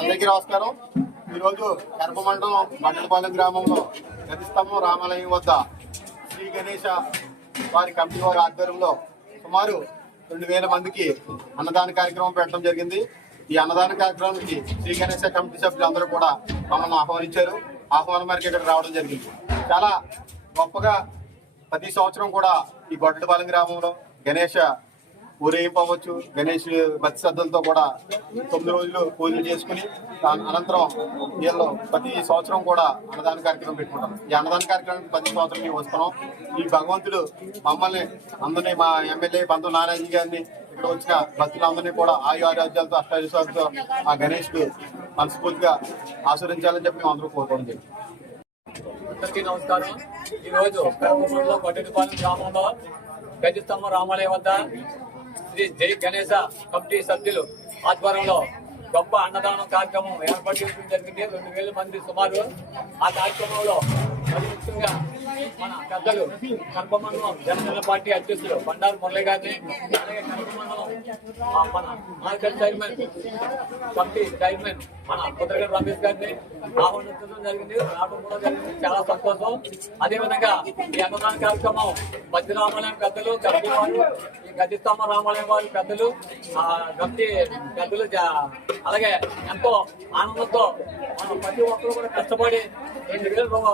అందరికీ నమస్కారం. ఈరోజు కరప మండలం మండలపాలెం గ్రామంలో గతిస్తంభం రామాలయం వద్ద శ్రీ గణేష వారి కమిటీ వారి ఆధ్వర్యంలో సుమారు రెండు వేల మందికి అన్నదాన కార్యక్రమం పెట్టడం జరిగింది. ఈ అన్నదాన కార్యక్రమానికి శ్రీ గణేష కమిటీ సభ్యులు అందరూ కూడా మమ్మల్ని ఆహ్వానించారు. ఆహ్వానం మేరకు ఇక్కడ రావడం జరిగింది. చాలా గొప్పగా ప్రతి సంవత్సరం కూడా ఈ గొడ్డపాలెం గ్రామంలో గణేష ఊరేగింపవచ్చు గణేష్ భక్తి శ్రద్ధలతో కూడా తొమ్మిది రోజులు పూజలు చేసుకుని దాని అనంతరం వీళ్ళు ప్రతి సంవత్సరం కూడా అన్నదాన కార్యక్రమం పెట్టుకుంటాం. ఈ అన్నదాన కార్యక్రమానికి ప్రతి సంవత్సరం మేము వస్తున్నాం. ఈ భగవంతుడు మమ్మల్ని అందరినీ మా ఎమ్మెల్యే పంతం నారాయణ గారిని ఇక్కడ వచ్చిన భక్తులందరినీ కూడా ఆయు ఆరోగ్యాలతో అష్టాయుషాలతో ఆ గణేష్ మనస్ఫూర్తిగా ఆచరించాలని చెప్పి మేము అందరూ కోరుకోవడం జరిగింది అందరికీ నమస్కారం. ఈ రోజు పట్టెటిపాలెం గ్రామంలో గజస్తంభ రామాలయం వద్ద శ్రీ జై గణేశ కమిటీ సభ్యులు ఆధ్వర్యంలో గొప్ప అన్నదానం కార్యక్రమం ఏర్పాటు చేయడం జరిగింది. రెండు వేల మంది సుమారు ఆ కార్యక్రమంలో ముఖ్యంగా మన పెద్దలు కర్పమండలం జనసేన పార్టీ అధ్యక్షులు బండారు మురళి గారిని అలాగే కర్పమండలం మన మార్కెట్ చైర్మన్ కమిటీ చైర్మన్ మన కుదరగడ రమేష్ గారిని ఆహ్వానించడం జరిగింది. రావడం కూడా జరిగింది. చాలా సంతోషం. అదేవిధంగా ఈ అన్నదాన కార్యక్రమం మధ్యరామాలయం పెద్దలు కమిటీ వారు రామాలయం వారి పెద్దలు ఆ కమిటీ పెద్దలు జా- అలాగే ఎంతో ఆనందంతో మనం ప్రతి ఒక్కరు కూడా కష్టపడి రెండు వేలు రూపాయలు